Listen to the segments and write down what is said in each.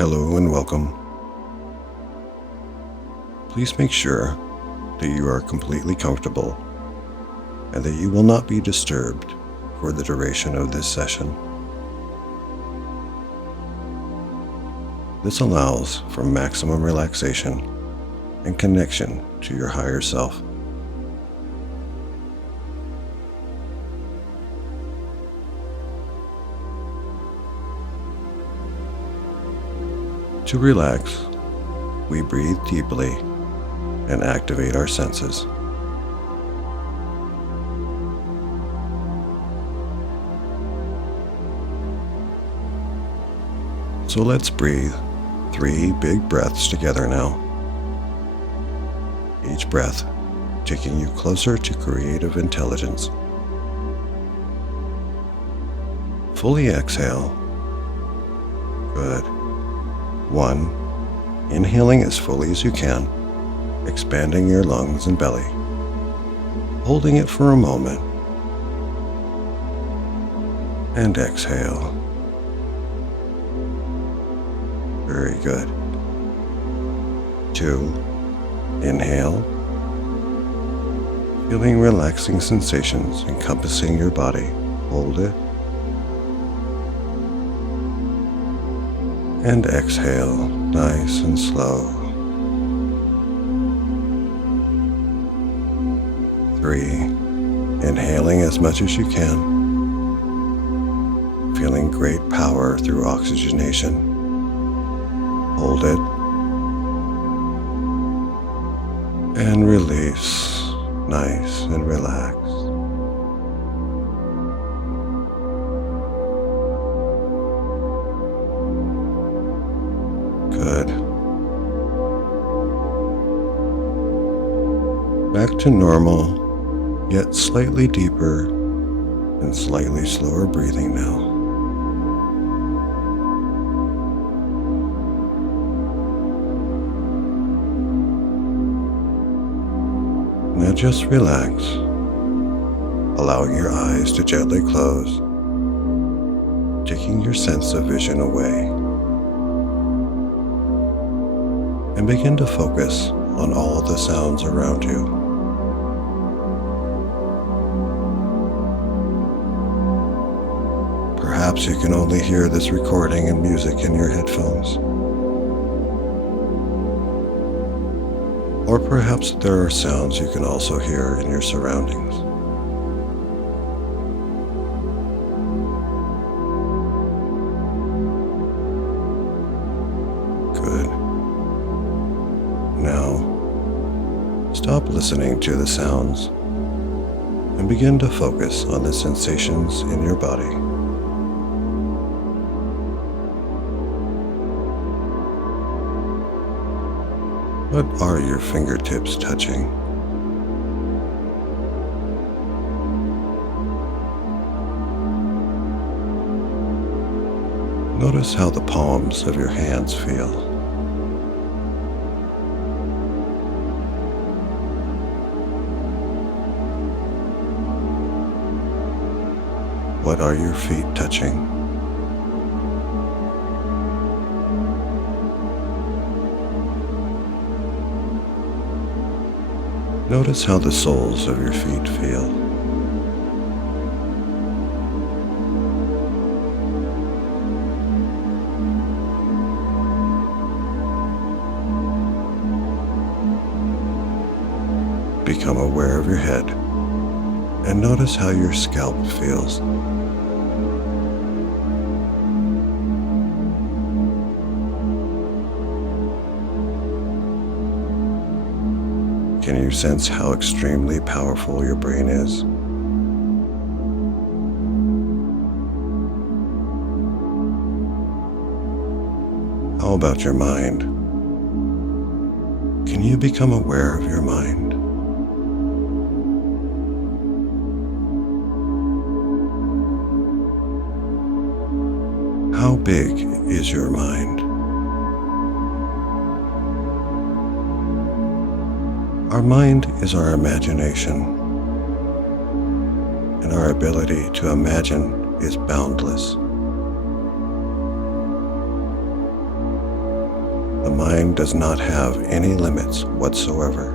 Hello and welcome. Please make sure that you are completely comfortable and that you will not be disturbed for the duration of this session. This allows for maximum relaxation and connection to your higher self. To relax, we breathe deeply and activate our senses. So let's breathe 3 big breaths together now. Each breath taking you closer to creative intelligence. Fully exhale. Good. 1. Inhaling as fully as you can, expanding your lungs and belly. Holding it for a moment. And exhale. Very good. 2. Inhale. Feeling relaxing sensations encompassing your body. Hold it. And exhale, nice and slow. 3. Inhaling as much as you can. Feeling great power through oxygenation. Hold it. And release, nice and relaxed. Good. Back to normal, yet slightly deeper and slightly slower breathing now. Now just relax, allowing your eyes to gently close, taking your sense of vision away. And begin to focus on all the sounds around you. Perhaps you can only hear this recording and music in your headphones. Or perhaps there are sounds you can also hear in your surroundings. Good. Now, stop listening to the sounds and begin to focus on the sensations in your body. What are your fingertips touching? Notice how the palms of your hands feel. What are your feet touching? Notice how the soles of your feet feel. Become aware of your head and notice how your scalp feels. Can you sense how extremely powerful your brain is? How about your mind? Can you become aware of your mind? How big is your mind? Our mind is our imagination, and our ability to imagine is boundless. The mind does not have any limits whatsoever.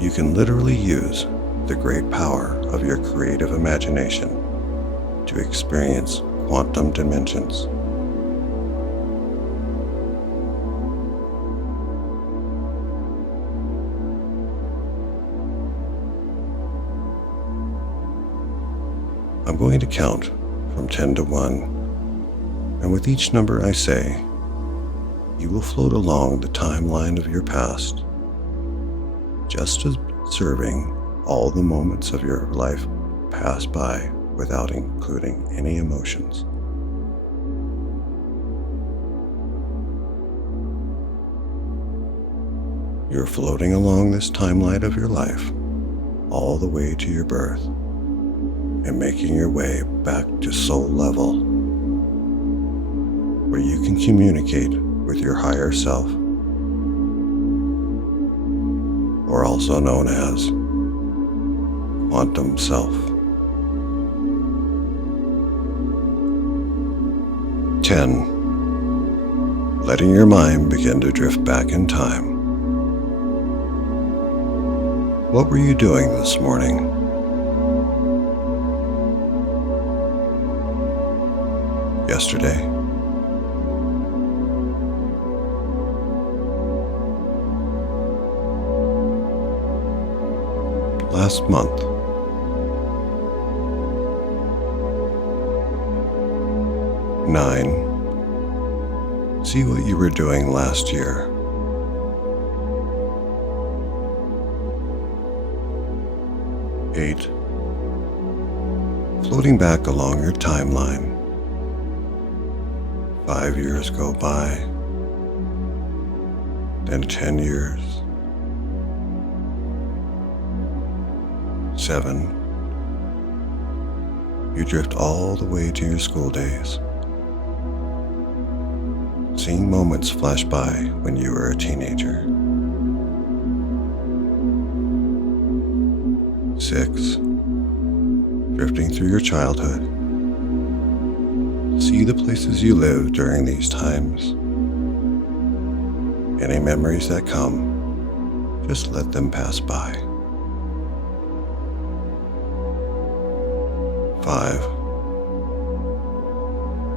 You can literally use the great power of your creative imagination to experience quantum dimensions. I'm going to count from 10 to 1, and with each number I say, you will float along the timeline of your past, just observing all the moments of your life pass by without including any emotions. You're floating along this timeline of your life all the way to your birth and making your way back to soul level, where you can communicate with your higher self, or also known as quantum self. 10. Letting your mind begin to drift back in time. What were you doing this morning? Yesterday? Last month? Nine. See what you were doing last year. 8. Floating back along your timeline. 5 years go by, then 10 years. 7. You drift all the way to your school days, seeing moments flash by when you were a teenager. 6. Drifting through your childhood. See the places you lived during these times. Any memories that come, just let them pass by. 5.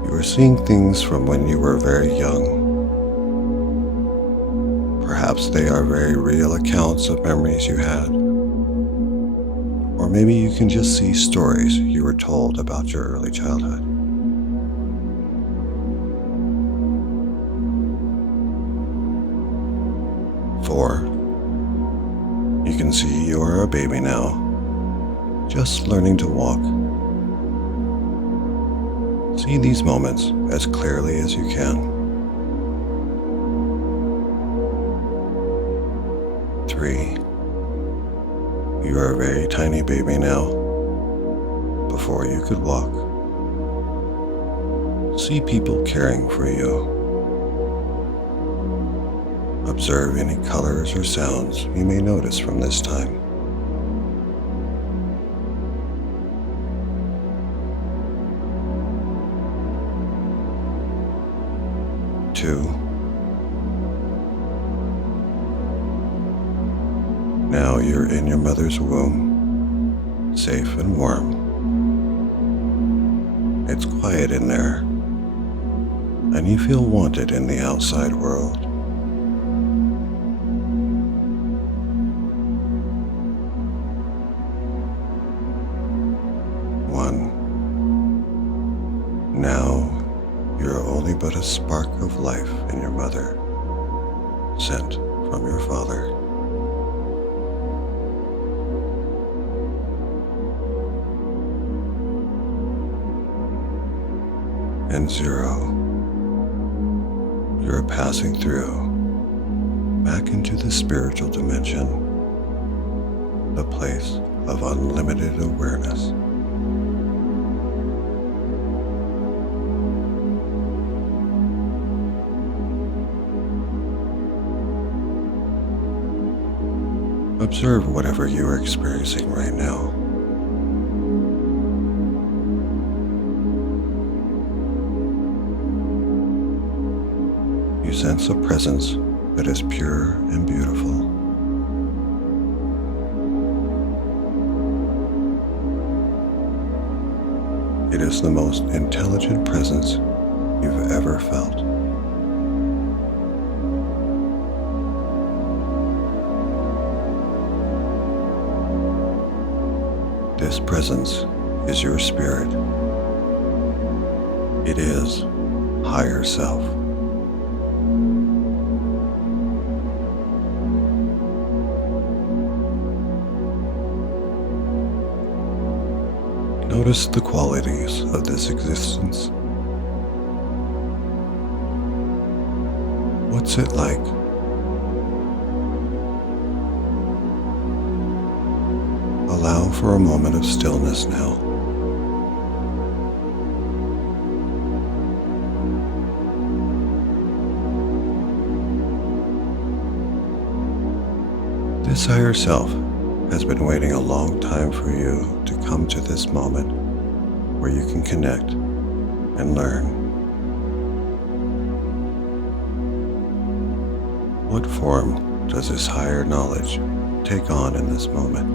You are seeing things from when you were very young. Perhaps they are very real accounts of memories you had. Or maybe you can just see stories you were told about your early childhood. 4. You can see you are a baby now, just learning to walk. See these moments as clearly as you can. 3. You are a very tiny baby now, before you could walk. See people caring for you. Observe any colors or sounds you may notice from this time. 2. Now you're in your mother's womb, safe and warm. It's quiet in there, and you feel wanted in the outside world. 1. Now you're only but a spark of life in your mother, sent from your father. 0. You're passing through back into the spiritual dimension, the place of unlimited awareness. Observe whatever you are experiencing right now. you sense a presence that is pure and beautiful. It is the most intelligent presence you've ever felt. This presence is your spirit. It is higher self. Notice the qualities of this existence. What's it like? Allow for a moment of stillness now. This higher self has been waiting a long time for you to come to this moment where you can connect and learn. What form does this higher knowledge take on in this moment?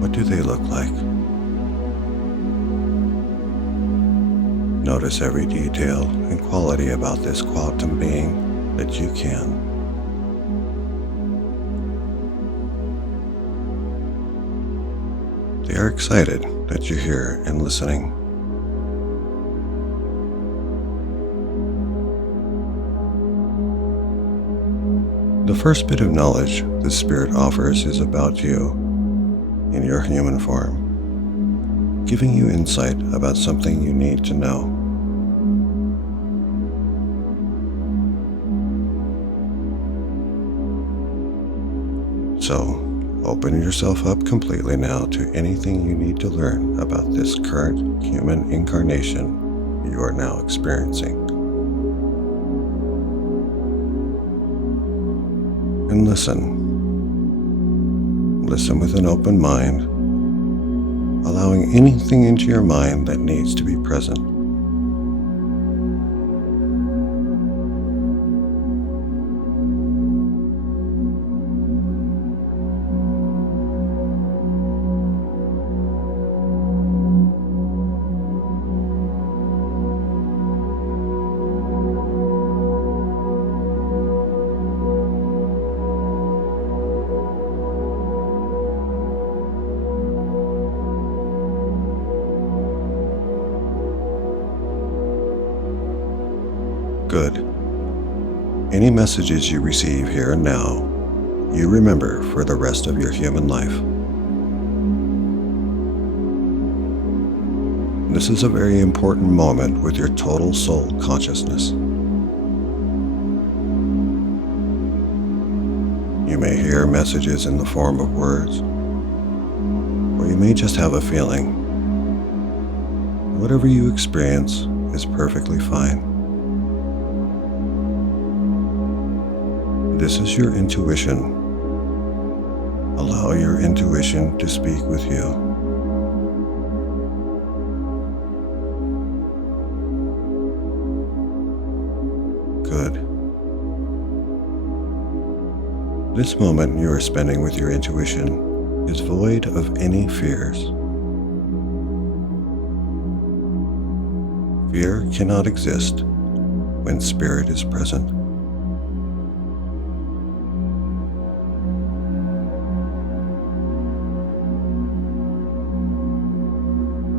What do they look like? Notice every detail and quality about this quantum being that you can. They are excited that you're here and listening. The first bit of knowledge the Spirit offers is about you in your human form, giving you insight about something you need to know. So, open yourself up completely now to anything you need to learn about this current human incarnation you are now experiencing. And listen. Listen with an open mind, allowing anything into your mind that needs to be present. Good. Any messages you receive here and now, you remember for the rest of your human life. This is a very important moment with your total soul consciousness. You may hear messages in the form of words, or you may just have a feeling. Whatever you experience is perfectly fine. This is your intuition. Allow your intuition to speak with you. Good. This moment you are spending with your intuition is void of any fears. Fear cannot exist when spirit is present.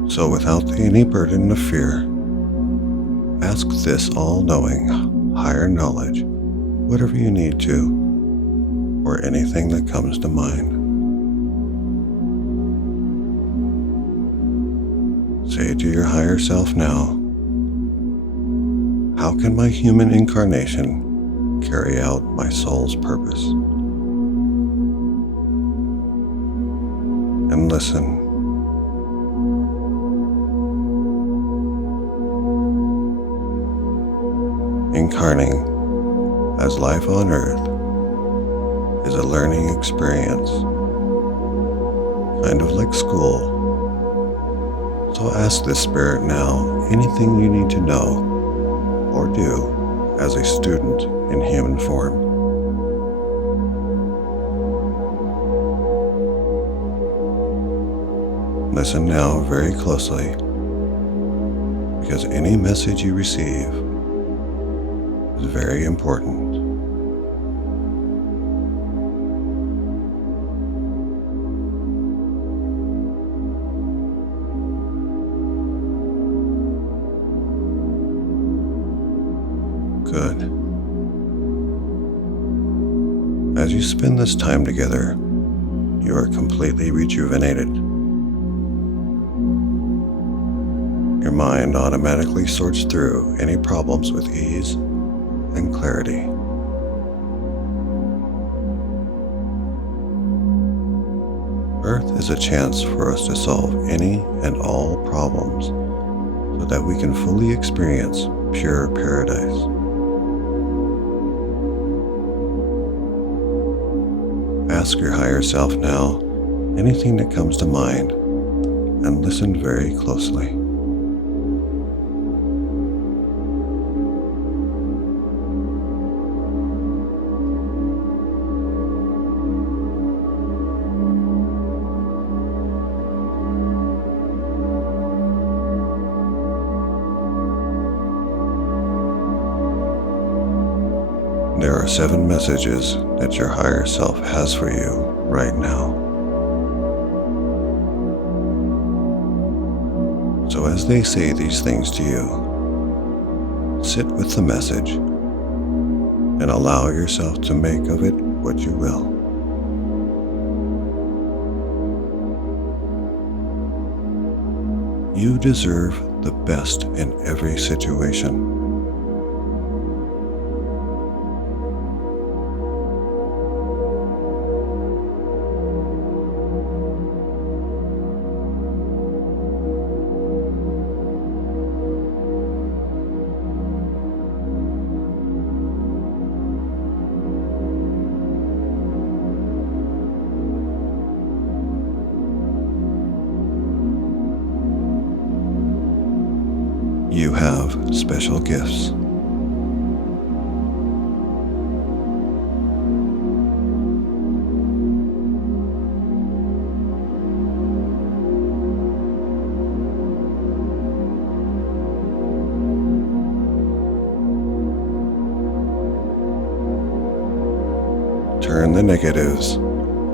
So without any burden of fear, ask this all-knowing higher knowledge whatever you need to, or anything that comes to mind. Say to your higher self now, how can my human incarnation carry out my soul's purpose? And listen. Incarnating as life on earth is a learning experience, kind of like school. So ask this spirit now anything you need to know do as a student in human form. Listen now very closely, because any message you receive is very important. Good. As you spend this time together, you are completely rejuvenated. Your mind automatically sorts through any problems with ease and clarity. Earth is a chance for us to solve any and all problems so that we can fully experience pure paradise. Ask your higher self now anything that comes to mind and listen very closely. There are 7 messages that your higher self has for you right now. So as they say these things to you, sit with the message and allow yourself to make of it what you will. You deserve the best in every situation. You have special gifts. Turn the negatives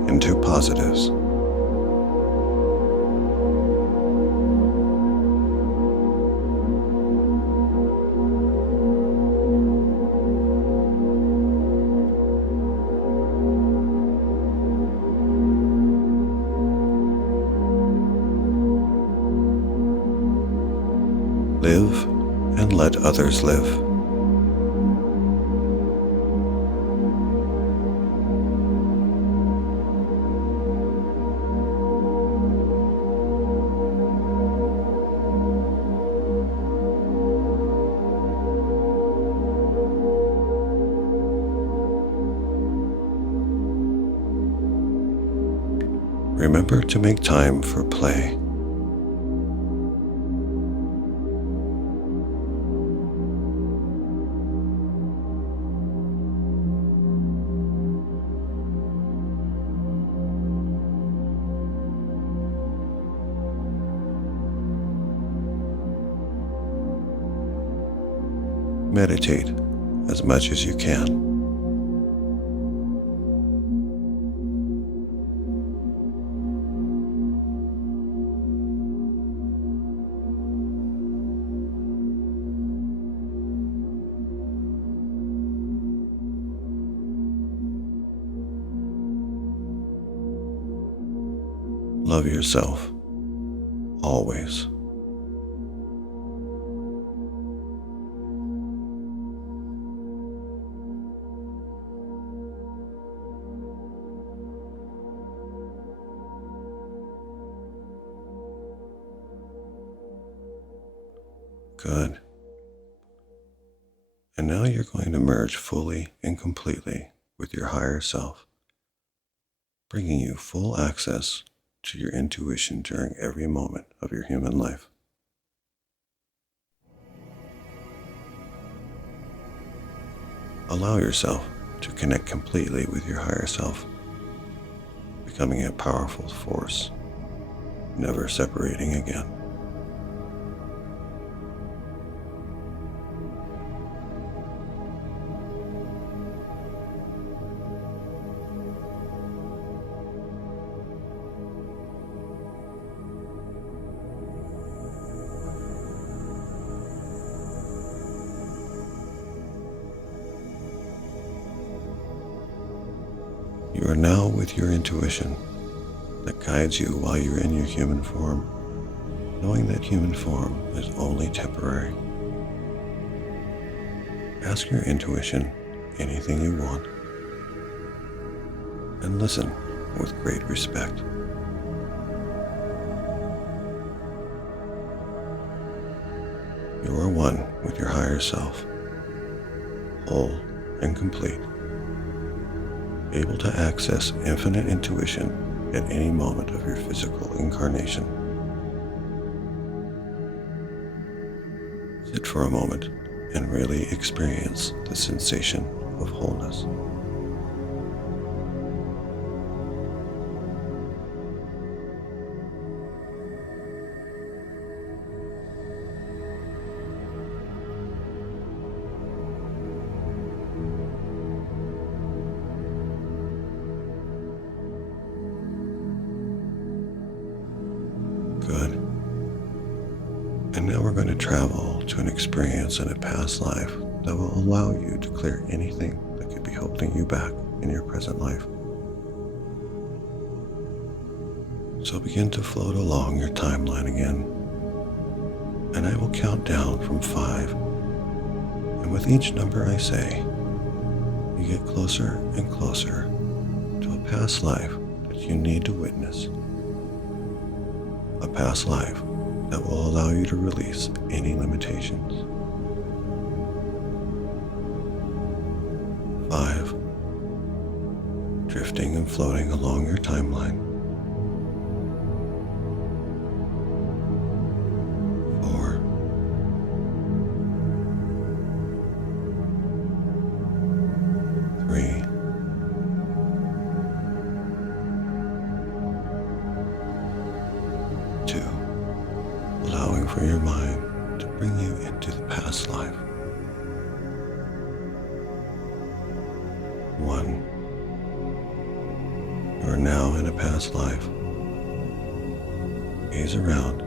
into positives. Live and let others live. Remember to make time for play. Meditate as much as you can. Love yourself, always. Good. And now you're going to merge fully and completely with your higher self, bringing you full access to your intuition during every moment of your human life. Allow yourself to connect completely with your higher self, becoming a powerful force, never separating again. You are now with your intuition that guides you while you're in your human form, knowing that human form is only temporary. Ask your intuition anything you want and listen with great respect. You are one with your higher self, whole and complete, able to access infinite intuition at any moment of your physical incarnation. Sit for a moment and really experience the sensation of wholeness. Good. And now we're going to travel to an experience in a past life that will allow you to clear anything that could be holding you back in your present life. So begin to float along your timeline again, and I will count down from 5. And with each number I say, you get closer and closer to a past life that you need to witness. A past life that will allow you to release any limitations. 5. Drifting and floating along your timeline. 4. 3. 2. Allowing for your mind to bring you into the past life. 1. You are now in a past life. Gaze around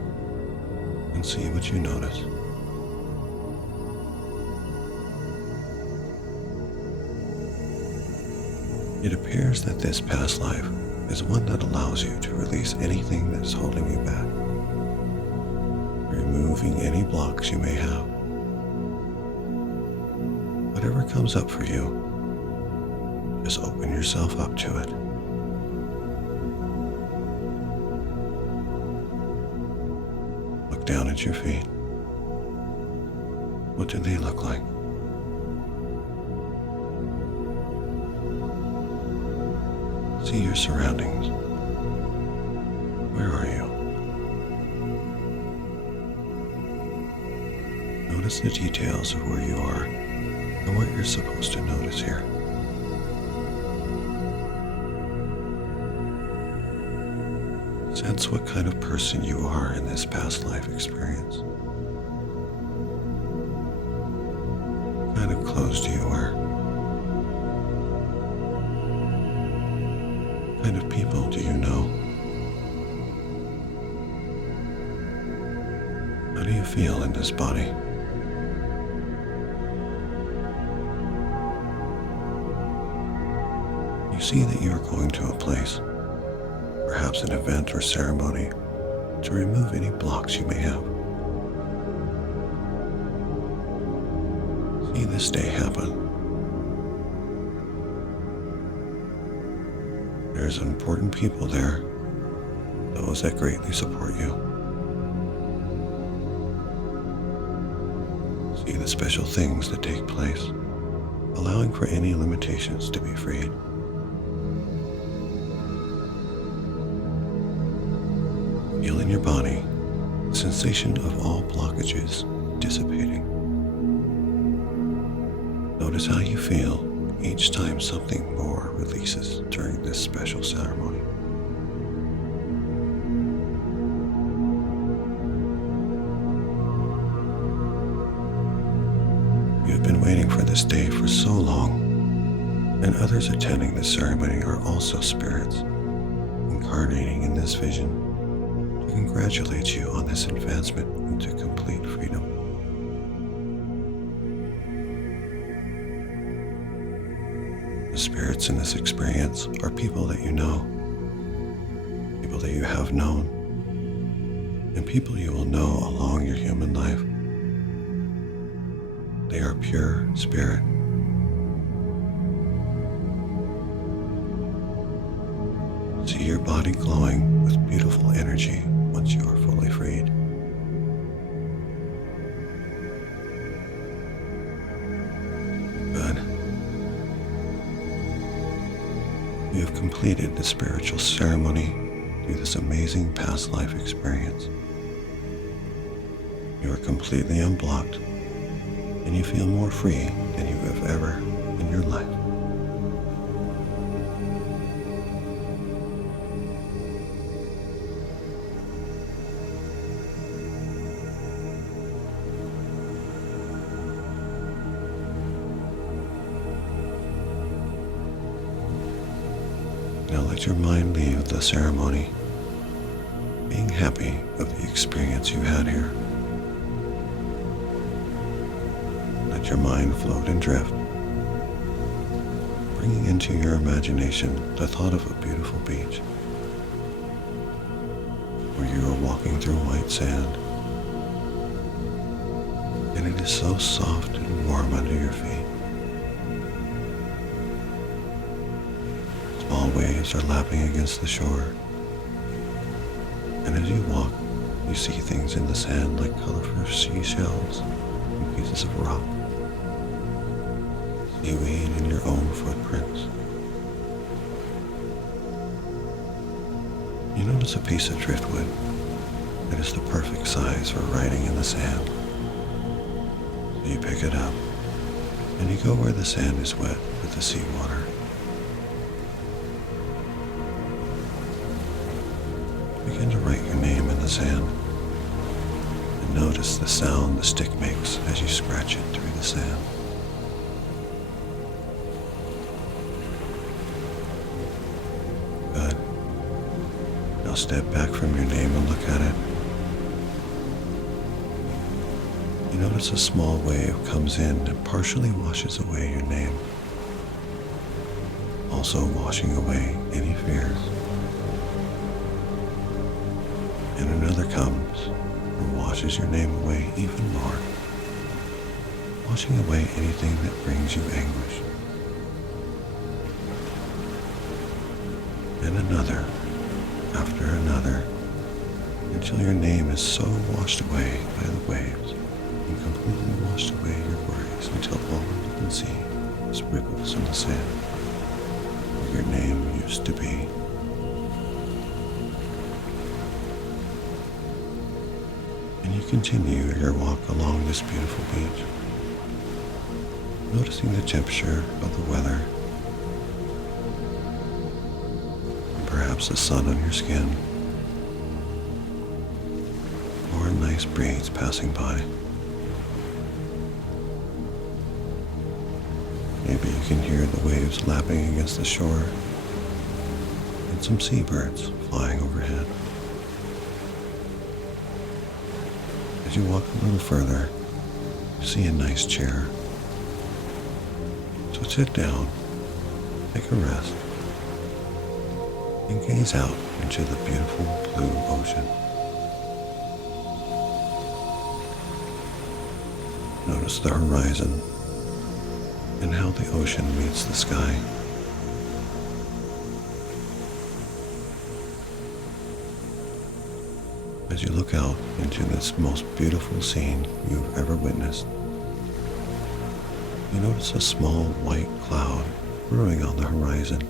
and see what you notice. It appears that this past life is one that allows you to release anything that is holding you back, removing any blocks you may have. Whatever comes up for you, just open yourself up to it. Look down at your feet. What do they look like? See your surroundings. Where are you? Notice the details of where you are and what you're supposed to notice here. Sense what kind of person you are in this past life experience. What kind of clothes do you wear? What kind of people do you know? How do you feel in this body? You see that you are going to a place, perhaps an event or ceremony, to remove any blocks you may have. See this day happen. There's important people there, those that greatly support you. See the special things that take place, allowing for any limitations to be freed. Feel in your body the sensation of all blockages dissipating. Notice how you feel each time something more releases during this special ceremony. You've been waiting for this day for so long, and others attending this ceremony are also spirits incarnating in this vision to congratulate you on this advancement into complete freedom. The spirits in this experience are people that you know, people that you have known, and people you will know along your human life. They are pure spirit. See your body glowing with beautiful energy once you are fully freed. Good. You have completed the spiritual ceremony through this amazing past life experience. You are completely unblocked, and you feel more free than you have ever in your life. Now let your mind leave the ceremony, being happy of the experience you had here. Let your mind float and drift, bringing into your imagination the thought of a beautiful beach, where you are walking through white sand, and it is so soft and warm under your feet. Small waves are lapping against the shore, and as you walk, you see things in the sand like colorful seashells and pieces of rock, seaweed in your own footprints. You notice a piece of driftwood that is the perfect size for writing in the sand. So you pick it up, and you go where the sand is wet with the seawater. Begin to write your name in the sand, and notice the sound the stick makes as you scratch it through the sand. Good. Now step back from your name and look at it. You notice a small wave comes in and partially washes away your name, also washing away any fears. And another comes and washes your name away even more, washing away anything that brings you anguish. And another, after another, until your name is so washed away by the waves and completely washed away your worries until all you can see is ripples in the sand where your name used to be. And you continue your walk along this beautiful beach, noticing the temperature of the weather, and perhaps the sun on your skin, or a nice breeze passing by. Maybe you can hear the waves lapping against the shore, and some seabirds flying overhead. As you walk a little further, you see a nice chair. So sit down, take a rest, and gaze out into the beautiful blue ocean. Notice the horizon and how the ocean meets the sky. As you look out into this most beautiful scene you've ever witnessed, you notice a small white cloud brewing on the horizon,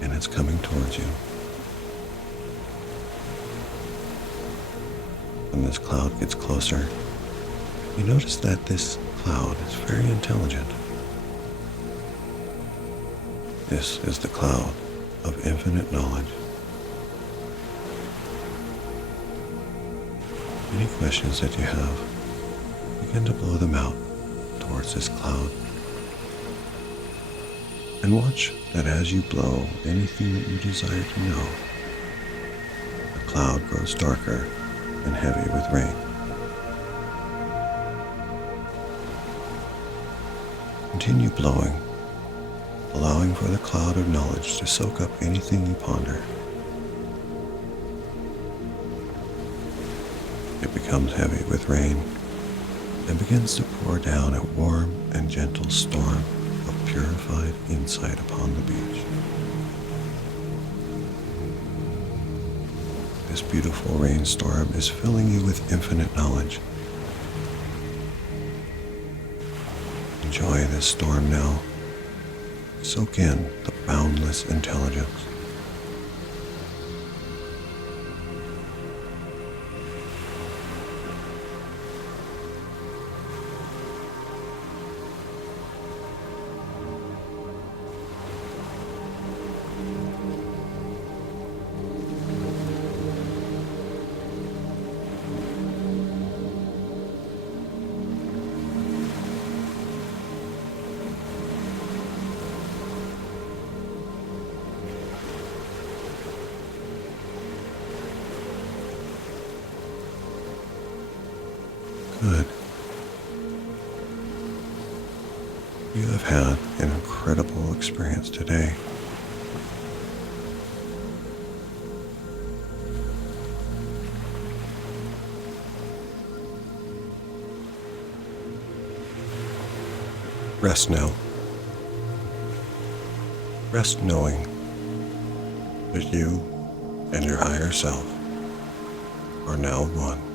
and it's coming towards you. When this cloud gets closer, you notice that this cloud is very intelligent This is the cloud of infinite knowledge. Any questions that you have, begin to blow them out towards this cloud. And watch that as you blow anything that you desire to know, the cloud grows darker and heavy with rain. Continue blowing, allowing for the cloud of knowledge to soak up anything you ponder. It becomes heavy with rain and begins to pour down a warm and gentle storm of purified insight upon the beach. This beautiful rainstorm is filling you with infinite knowledge. Enjoy this storm now. Soak in the boundless intelligence. Good. You have had an incredible experience today. Rest now. Rest knowing that you and your higher self are now one.